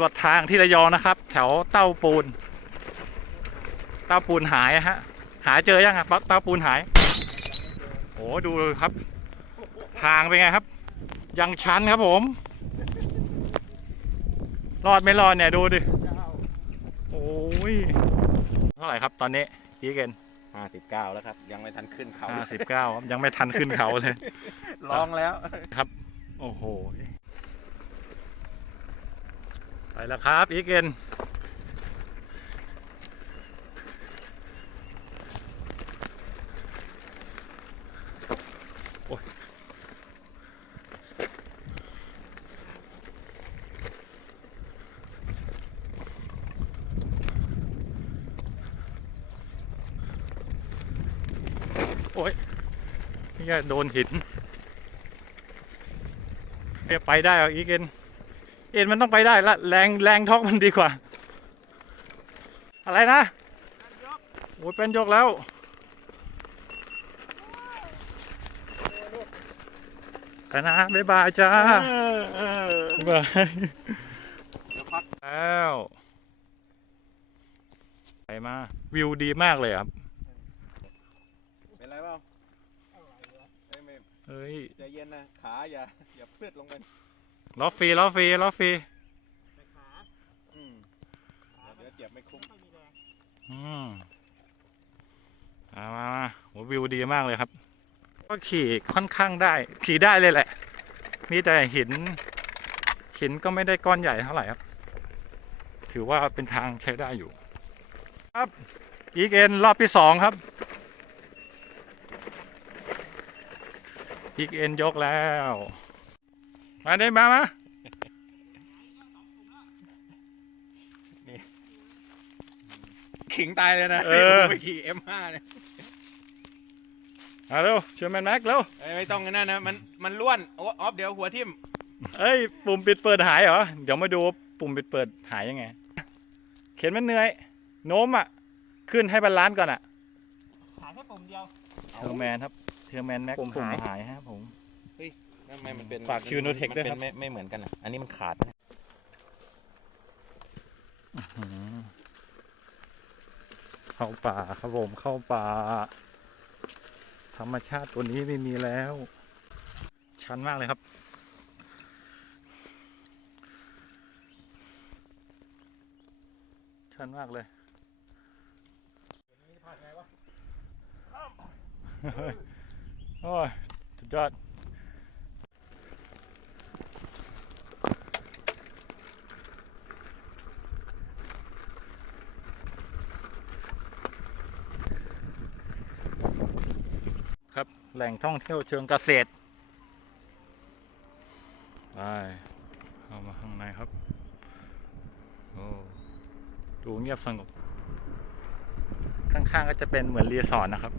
ำรวจทางที่ระยองนะครับ แถวเต้าปูน เต้าปูนหายอะฮะ หาเจอยังอะเต้าเต้าปูนหายโอ้ดูครับทางเป็นไงครับ ยังชันครับผม รอดไม่รอดเนี่ยดูดิโอ้ยเท่าไหร่ครับตอนนี้อีกเกนห้าสิบเก้าแล้วครับ ยังไม่ทันขึ้นเขาห้าสิบเก้ายังไม่ทันขึ้นเขาเลยลองแล้วโอ้โหไป แล้วครับ อีกเกนโอ้ยโอ้ยนี่โดนหินเนี่ไปได้เหรออีกเอ็น เอ็นมันต้องไปได้ละแรงแรงท็อกมันดีกว่า อะไรนะโอ้ยเป็นยกแล้วไปนะบ๊ายบายจ้าบ๊ายบายเดี๋ยวพักแล้วไปมา วิวดีมากเลยครับ เป็นไรเปล่าเอ้ยไม่เฮ้ยใจเย็นนะ ขาอย่าอย่าพลืดลงไป ล้อฟรีล้อฟรีล้อฟรีอืมเดี๋ยวเจ็บไม่คุ้มอืมมามามาโหวิวดีมากเลยครับ ก็ขี่ค่อนข้างได้ ขี่ได้เลยแหละ มีแต่หิน หินก็ไม่ได้ก้อนใหญ่เท่าไหร่ครับ ถือว่าเป็นทางใช้ได้อยู่ ครับอีกเอ็นรอบที่สองครับ อีกเอ็นยกแล้ว มาได้มามาขิงตายเลยนะเออ ไปขี่ M5 เนี่ยมาเร็วเชื่อแมนแม็กเร็วเอ้ยไม่ต้องกันนั่นนะมันมันล้วนโอ้ออฟเดี๋ยวหัวทิ่มเอ้ยปุ่มปิดเปิดหายเหรอ เดี๋ยวมาดูว่าปุ่มปิดเปิดหายยังไง เขียนมันเหนื่อย โน้มอะ ขึ้นให้บาลานซ์ก่อนอะ หาแค่ปุ่มเดียว เทอร์แมนครับ เทอร์แมนแม็กปุ่มหายหายฮะผม ทำไมมันเป็นฝากคิว Notech ด้วยครับ มันเป็นไม่ไม่เหมือนกันอะอันนี้มันขาดนะเข้าป่าครับผมเข้าป่า ธรรมชาติตัวนี้ไม่มีแล้ว ชันมากเลยครับ ชันมากเลย โอ้ยสุดยอด ครับ แหล่งท่องเที่ยวเชิงเกษตรไปเข้ามาข้างในครับ โอ้ดูเงียบสงบ ข้างๆก็จะเป็นเหมือนรีสอร์ทนะครับ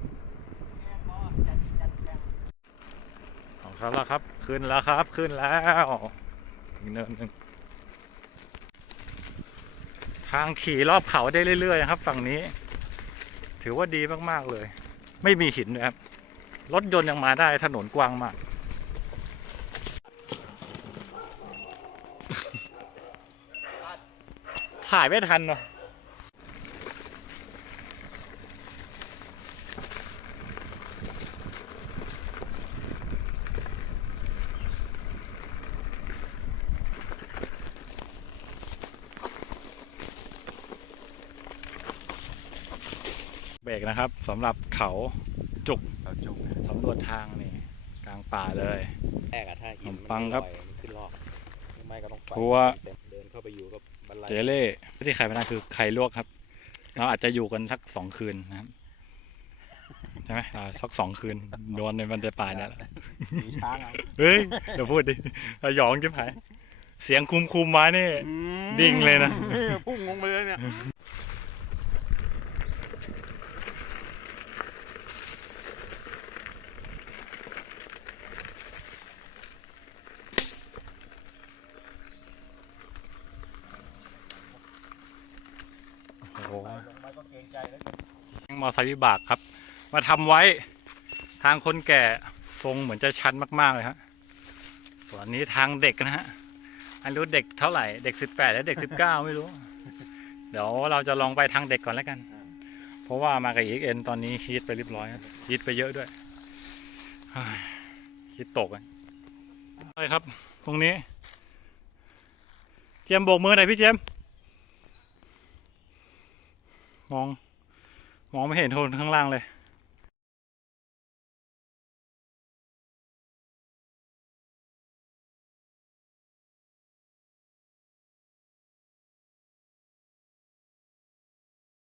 ของเขาแล้วครับ ขึ้นแล้วครับ ขึ้นแล้วอีกเนินหนึ่งทางขี่รอบเขาได้เรื่อยๆนะครับ ฝั่งนี้ ถือว่าดีมากๆเลย ไม่มีหินด้วยครับ รถยนต์ยังมาได้ถนนกว้างมาก ถ่ายไม่ทันเนาะเบรกนะครับสำหรับเขาเอาจุกสำรวจทางนี่ กลางป่าเลย แรกอะถ้าหินขนมปังครับ มันไม่ลอยมันขึ้นรอบไม่ก็ต้องไปทัวร์เดินเข้าไปอยู่กับบันไดเจเล่ที่ใครไม่ได้คือไข่ลวกครับ เราอาจจะอยู่กันสักสองคืนนะครับใช่ไหมอ่าสักสองคืนนอนในมันจะป่าเนี่ยแหละมีช้างอะเฮ้ยเดี๋ยวพูดดิสยองจิ้มหายเสียงคุมคุมๆมานี่อืมดิ่งเลยนะ พุ่งลงไปเลยเนี่ย โอ้โห ลง มงมอไซค์วิบากครับ มาทำไว้ทางคนแก่ทรงเหมือนจะชันมากๆเลยฮะส่วนนี้ทางเด็กนะฮะอายุเด็กเท่าไหร่เด็กสิบแปดและเด็กสิบเก้าไม่รู้ เดี๋ยวเราจะลองไปทางเด็กก่อนแล้วกัน เพราะว่ามากับอีกเอ็นตอนนี้ฮีทไปเรียบร้อยฮีทไปเยอะด้วยฮีทตกอะไรครับ ตรงนี้ เจมโบกมือหน่อยพี่เจมส์ มอง มองไม่เห็นโทนข้างล่างเลย